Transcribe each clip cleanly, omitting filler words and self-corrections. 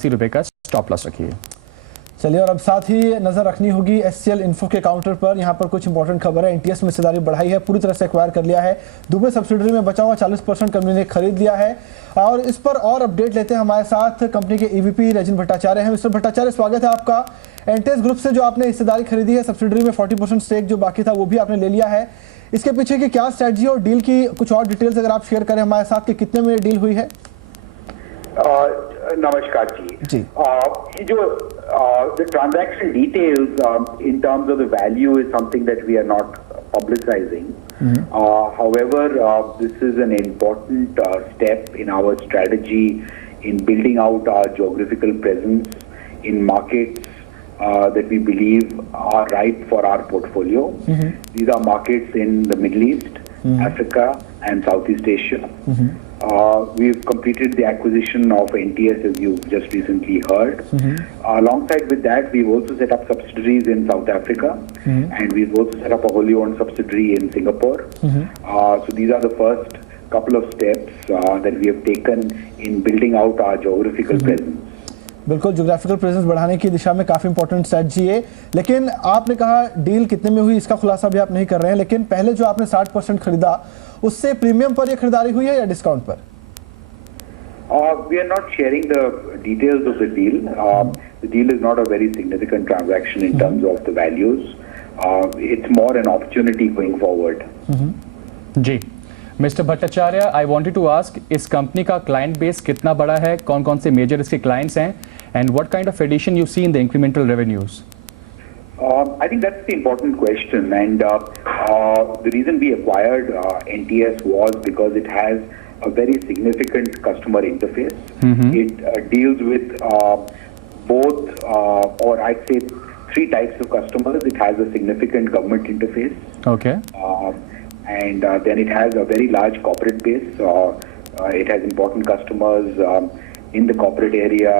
₹80 का stop loss रखिए। चलिए, और अब साथ ही नजर रखनी होगी एचसीएल इन्फो के काउंटर पर। यहाँ पर कुछ इंपॉर्टेंट खबर है। एनटीएस में हिस्सेदारी बढ़ाई है, पूरी तरह से एक्वायर कर लिया है। दुबई सब्सिडरी में बचा हुआ 40% कंपनी ने खरीद लिया है। और इस पर और अपडेट लेते हैं, हमारे साथ कंपनी के ईवीपी रजन भट्टाचार्य हैं। मिस्टर भट्टाचार्य, स्वागत है आपका। एनटीएस ग्रुप से जो आपने हिस्सेदारी खरीदी है, सब्सिडरी में 40% स्टेक जो बाकी था वो भी आपने ले लिया है। इसके पीछे की क्या स्ट्रेटजी और डील की कुछ और डिटेल्स अगर आप शेयर करें हमारे साथ कि कितने में डील हुई है? नमस्कार जी। ये जो the transaction details in terms of the value is something that we are not publicizing. However, this is an important step in our strategy in building out our geographical presence in markets that we believe are right for our portfolio. These are markets in the Middle East, Africa and Southeast Asia. We've completed the acquisition of NTS, as you just recently heard. Alongside with that, we've also set up subsidiaries in South Africa, and we've also set up a wholly owned subsidiary in Singapore. So these are the first couple of steps that we have taken in building out our geographical presence. बिल्कुल, geographical presence बढ़ाने की दिशा में काफी important strategy है। लेकिन आपने कहा deal कितने में हुई इसका खुलासा भी आप नहीं कर रहे हैं, लेकिन पहले जो आपने 60% खरीदा उससे प्रीमियम पर ये खरीदारी हुई है या डिस्काउंट पर? We are not sharing the details of the deal. The deal is not a very significant transaction in terms of the values. It's more an opportunity going forward. जी mister Bhattacharya, I wanted to ask, इस company का client base कितना बड़ा है, कौन कौन से major इसके क्लाइंट्स हैं, and what kind of addition you see in the incremental revenues? I think that's the important question, and the reason we acquired NTS was because it has a very significant customer interface. It deals with both, or I'd say, 3 types of customers. It has a significant government interface. Okay. And then it has a very large corporate base. It has important customers in the corporate area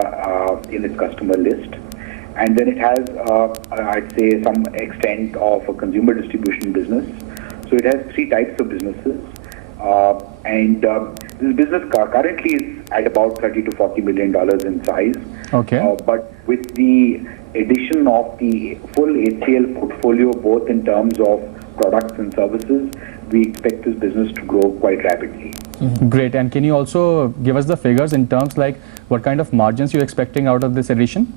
in its customer list. And then it has, I'd say, some extent of a consumer distribution business. So it has 3 types of businesses. And this business currently is at about $30 to $40 million in size. Okay. But with the addition of the full HCL portfolio, both in terms of products and services, we expect this business to grow quite rapidly. Great. And can you also give us the figures in terms like what kind of margins you're expecting out of this addition?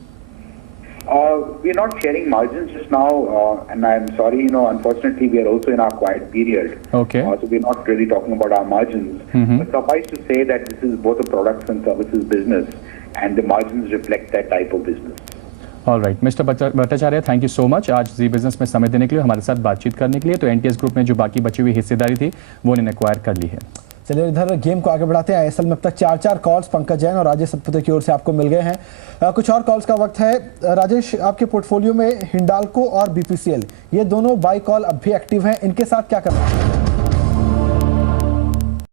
We're not sharing margins just now, and I'm sorry, unfortunately, we are also in our quiet period. Okay. So we're not really talking about our margins. But suffice to say that this is both a products and services business, and the margins reflect that type of business. All right, mister Bhattacharya, thank you so much आज जी business में समय देने के लिए, हमारे साथ बातचीत करने के लिए। तो एनटीएस ग्रुप में जो बाकी बची हुई हिस्सेदारी थी वो इन्हें एक्वायर कर ली है। चलिए, इधर गेम को आगे बढ़ाते हैं। आईएसएल में अब तक 4 कॉल्स पंकज जैन और राजेश सतपुते की ओर से आपको मिल गए हैं। कुछ और कॉल्स का वक्त है। राजेश, आपके पोर्टफोलियो में हिंडाल्को और बीपीसीएल ये दोनों बाई कॉल अब भी एक्टिव हैं, इनके साथ क्या करना है?